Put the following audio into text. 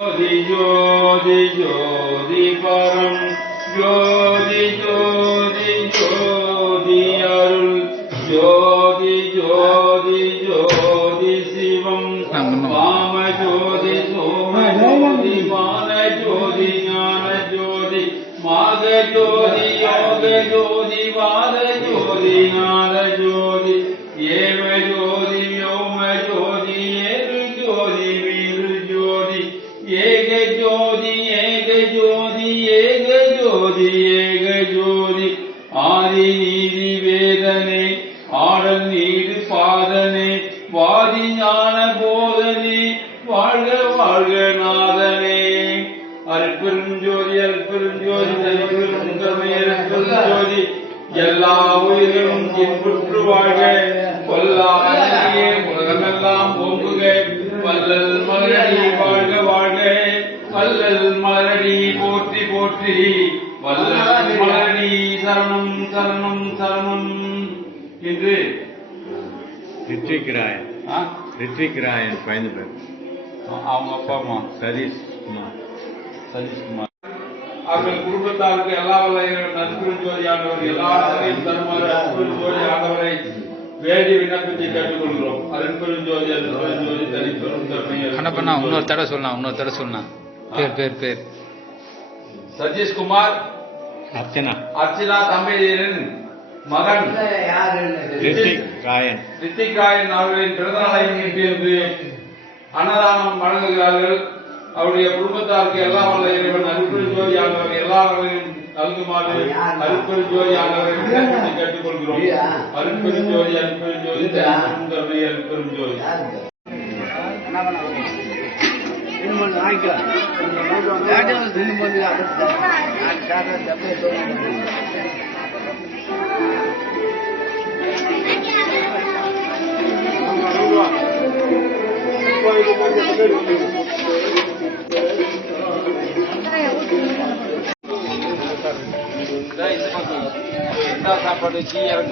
ஜோதி ஜோதி ஜோதி பரம் ஜோதி ஜோதி ஜோதி அருள் ஜோதி ஜோதி ஜோதி சிவம் வாம ஜோதி சோம ஜோதி மான ஜோதி ஞான ஜோதி மாக ஜோதி யோக ஜோதி வாத ஜோதி நாத ஜோதி ஏவ ஜோதி வ்யோம ஜோதி ஏரு ஜோதி வீரு ஜோதி ஏக ஜோதி ஏக ஜோதி ஏக ஜோதி ஏக ஜோதி ஆதி நீதி வேதனே ஆடல் நீடு பாதனே வாதி ஞான போதனே வாழ்க வாழ்க நாதனே அற்பெரும் ஜோதி அற்பெரும் ஜோதி தனிப்பெரும் கருணை அற்பெரும் ஜோதி எல்லா உயிர்களும் இன்புற்று வாழ்க கொல்லாயே உலகமெல்லாம் ஓங்குக வல்லல் மலரடி வாழ்க வாழ்க வல்லல் மலரடி போற்றி போற்றி வல்லல் மலரடி சரணம் சரணம் சரணம் என்று ரித்விக்ராயன் பயந்து பேர் அவங்க அப்பா அம்மா சதீஷ் குமார் அவர்கள் குடும்பத்தாருக்கு எல்லா வல்ல நட்புறும் ஜோதி ஆண்டவர் எல்லா நட்புறும் ஜோதி ஆண்டவரை வேண்டி விண்ணப்பத்தை கேட்டுக்கொள்கிறோம். அருட்பெரும் ஜோதி அருட்பெரும் ஜோதி தனிப்பெரும் கருணை இன்னொரு தடவை சொல்லலாம் பேர் சதீஷ்குமார் அர்ச்சனா தம்பதியரின் மகன் ரித்திக் ராயன் அவர்களின் பிறந்தநாளை முன்னிட்டு அன்னதானம் வழங்குகிறார்கள். அவருடைய குடும்பத்தாருக்கு எல்லா வல்ல இறைவன் அருட்பெரும் ஜோதி ஆண்டவர் எல்லா வகையும் நல்குமாறு அருட்பெரும் ஜோதி ஆண்டவரை விண்ணப்பத்தை கேட்டுக்கொள்கிறோம். அருட்பெரும் ஜோதி அருட்பெரும் ஜோதி தனிப்பெரும் கருணை அருட்பெரும் ஜோதி சாப்பாடு இருக்கு.